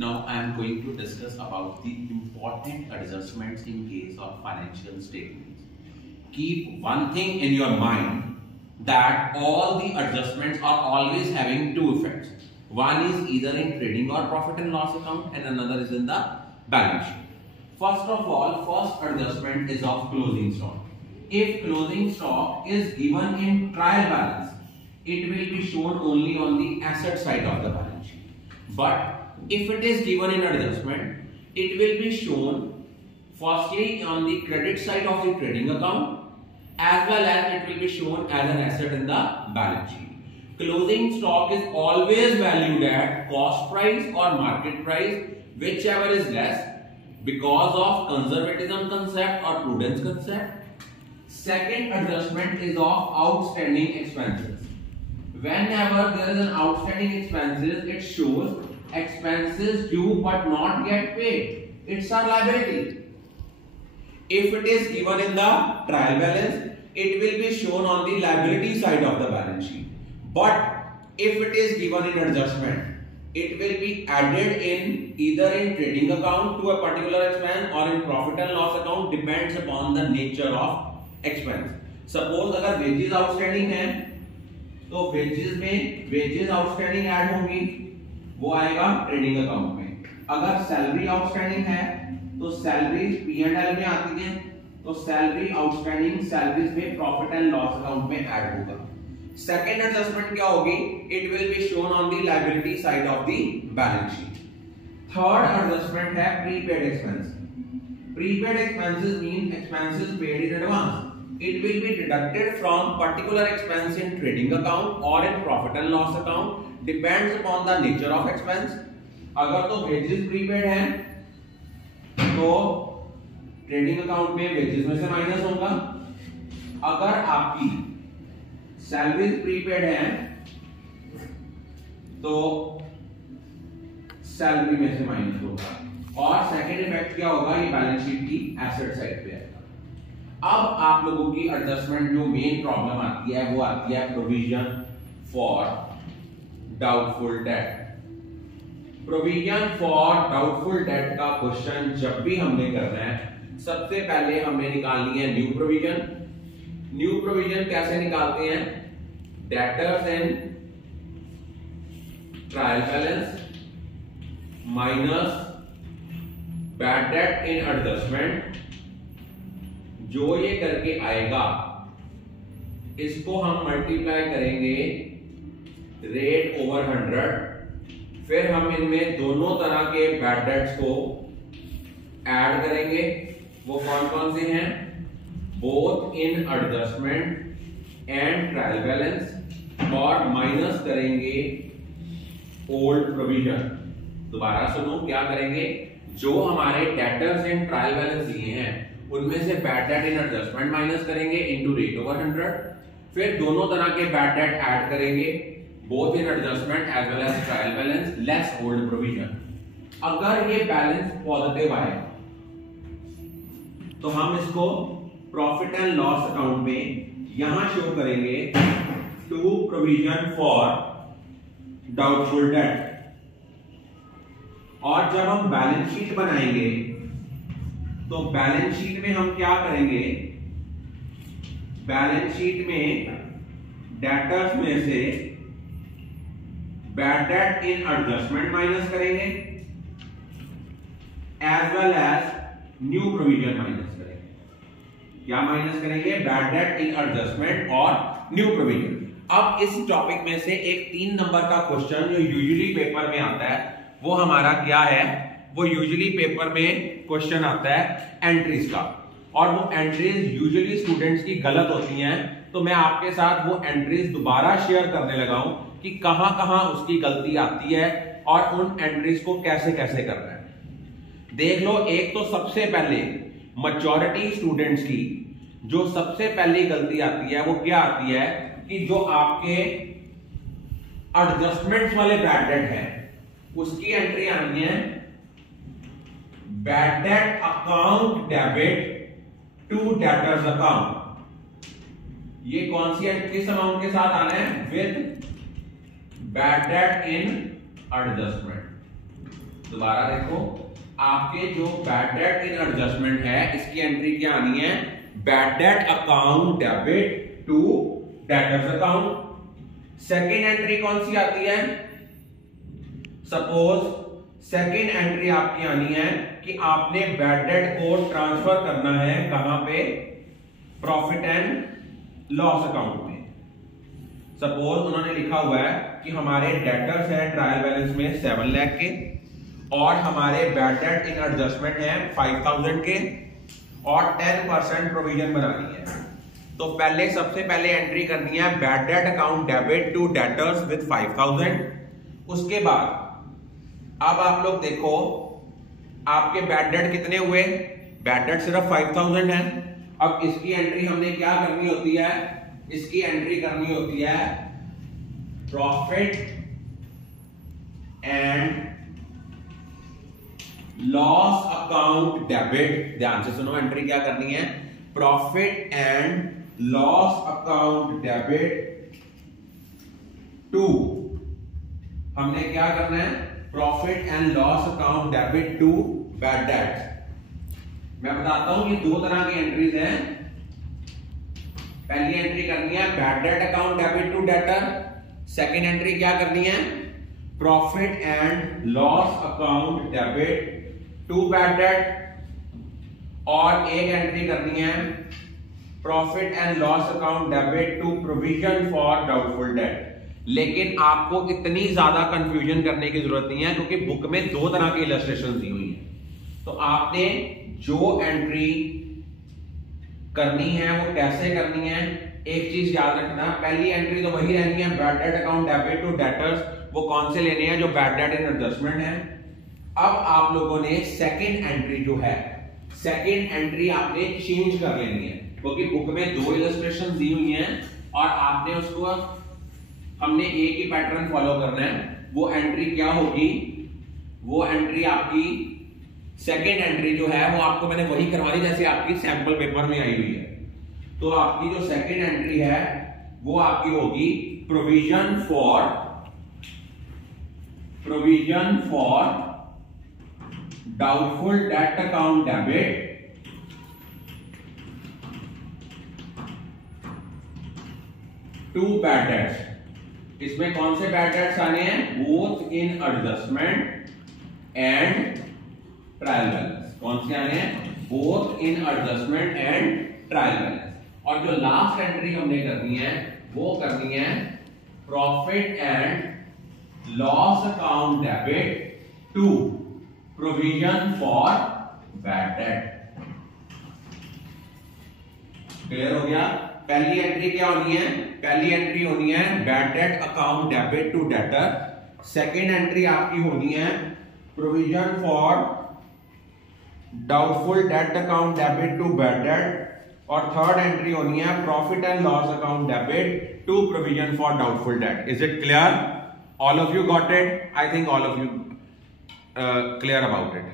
Now I am going to discuss about the important adjustments in case of financial statements. Keep one thing in your mind that all the adjustments are always having two effects. One is either in trading or profit and loss account and another is in the balance sheet. First of all, first adjustment is of closing stock. If closing stock is given in trial balance, it will be shown only on the asset side of the balance sheet. But if it is given in adjustment, it will be shown firstly on the credit side of the trading account as well as it will be shown as an asset in the balance sheet. Closing stock is always valued at cost price or market price, whichever is less, because of conservatism concept or prudence concept. Second adjustment is of outstanding expenses. Whenever there is an outstanding expenses, it shows expenses due but not yet paid. It's a liability. If it is given in the trial balance, it will be shown on the liability side of the balance sheet. But if it is given in adjustment, it will be added in either in trading account to a particular expense or in profit and loss account, depends upon the nature of expense. Suppose अगर wages outstanding है, तो wages में wages outstanding add होंगी, वो आएगा trading account में. अगर salary outstanding है तो सैलरीज P&L में आती है, तो सैलरी आउटस्टैंडिंग सैलरीज में प्रॉफिट एंड लॉस अकाउंट में ऐड होगा. सेकेंड एडजस्टमेंट क्या होगी? It will be shown on the liability side of the balance sheet. Third adjustment है prepaid expense. Prepaid expenses mean expenses paid in advance. It will be deducted from particular expense in trading account or in profit and loss account, depends upon the nature of expense. अगर तो wages prepaid है तो trading account में wages में से minus होगा. अगर आपकी salaries prepaid है तो salary में से माइनस होगा. और सेकेंड इफेक्ट क्या होगा? ये बैलेंस शीट की एसेट साइड पे है. अब आप लोगों की एडजस्टमेंट जो मेन प्रॉब्लम आती है वो आती है provision for doubtful date. Provision for doubtful date का क्वेश्चन जब भी हमने करना है, सबसे पहले हमें निकालनी है न्यू प्रोविजन. न्यू प्रोविजन कैसे निकालते हैं? Debtors in trial balance minus bad debt in adjustment. जो ये करके आएगा इसको हम मल्टीप्लाई करेंगे रेट ओवर 100. फिर हम इनमें दोनों तरह के बैड डेट्स को ऐड करेंगे. वो कौन कौन से हैं? Both in adjustment and trial balance. और माइनस करेंगे ओल्ड प्रोविजन. दोबारा सुनो, क्या करेंगे? जो हमारे डेटर्स इन ट्रायल बैलेंस दिए हैं उनमें से bad debt in adjustment minus करेंगे इनटू रेट ओवर 100. फिर दोनों तरह के बैड डेट ऐड करेंगे both in adjustment as well as trial balance less old provision. अगर ये बैलेंस पॉजिटिव आए तो हम इसको प्रॉफिट एंड लॉस अकाउंट में यहां शो करेंगे to provision for doubtful debt. और जब हम बैलेंस शीट बनाएंगे तो बैलेंस शीट में हम क्या करेंगे? बैलेंस शीट में डेटर्स में से bad debt in adjustment minus करेंगे as well as new provision minus करेंगे. क्या माइनस करेंगे? बैड डेट इन एडजस्टमेंट और न्यू प्रोविजन. अब इस टॉपिक में से एक 3 नंबर का क्वेश्चन जो यूजुअली पेपर में आता है वो हमारा क्या है? वो यूजुअली पेपर में क्वेश्चन आता है एंट्रीज का. और वो एंट्रीज यूजुअली स्टूडेंट्स की गलत होती हैं, तो मैं आपके साथ वो एंट्रीज दोबारा शेयर करने लगा हूं कि कहां कहां उसकी गलती आती है और उन एंट्रीज को कैसे कैसे करना है. देख लो, एक तो सबसे पहले मैजॉरिटी स्टूडेंट्स की जो सबसे पहली गलती आती है वो क्या आती है कि जो आपके एडजस्टमेंट्स वाले बैड डेट है उसकी एंट्री आनी है bad debt account debit to debtors account. ये कौन सी किस अमाउंट के साथ आना है? With bad debt in adjustment. दोबारा देखो, आपके जो बैड डेट इन एडजस्टमेंट है इसकी एंट्री क्या आनी है? Bad debt account debit to debtors account. Second entry कौन सी आती है? सपोज सेकेंड एंट्री आपकी आनी है कि आपने बैड डेट को ट्रांसफर करना है कहां पे? प्रॉफिट एंड लॉस अकाउंट में। सपोज उन्होंने लिखा हुआ है कि हमारे डेटर्स है ट्रायल बैलेंस में 7 लाख के और हमारे बैड डेट इन एडजस्टमेंट है 5000 के और 10% प्रोविजन बनानी है। तो पहले सबसे पहले एंट्री करनी है bad debt account debit to debtors with 5000। उसके बाद अब आप लोग देखो आपके बैड डेट कितने हुए? बैड डेट सिर्फ 5000 है। अब इसकी एंट्री हमने क्या करनी होती है? इसकी एंट्री करनी होती है profit and loss account debit. ध्यान से सुनो, एंट्री क्या करनी है? Profit and loss account debit to, हमने क्या करना है? Profit and loss account debit to bad debt. मैं बताता हूं ये दो तरह की एंट्रीज हैं। पहली एंट्री करनी है bad debt account debit to debtor. Second entry क्या करनी है? Profit and loss account debit to bad debt. और एक एंट्री करनी है profit and loss account debit to provision for doubtful debt. लेकिन आपको इतनी ज्यादा कंफ्यूजन करने की जरूरत नहीं है क्योंकि बुक में दो तरह की इलस्ट्रेशन दी हुई है। तो आपने जो एंट्री करनी है वो कैसे करनी है? एक चीज याद रखना, पहली एंट्री तो वही रहनी है bad debt account debit to debtors. वो कौन से लेने हैं? जो बैड डेट इन एडजस्टमेंट है। अब आप लोगों ने सेकंड एंट्री जो है, सेकंड एंट्री आपने चेंज कर लेनी है क्योंकि बुक में दो इलस्ट्रेशन दी हुई हैं और आपने उसको, हमने एक ही पैटर्न फॉलो करना है। वो एंट्री क्या होगी? वो एंट्री आपकी सेकेंड एंट्री जो है वो आपको मैंने वही करवा दी जैसे आपकी सैंपल पेपर में आई हुई है। तो आपकी जो सेकेंड एंट्री है वो आपकी होगी provision for doubtful debt account debit to bad debts. इसमें कौन से बैड डेट्स आने हैं? Both in adjustment and trial balance. कौन से आने हैं? Both in adjustment and trial balance. और जो लास्ट एंट्री हमने करनी है वो करनी है profit and loss account debit to provision for bad debt. Clear हो गया? पहली एंट्री क्या होनी है? पहली एंट्री होनी है bad debt account debit to debtor. Second entry आपकी होनी है provision for doubtful debt account debit to bad debt. और थर्ड एंट्री होनी है profit and loss account debit to provision for doubtful debt. Is it clear? All of you got it? I think all of you clear about it.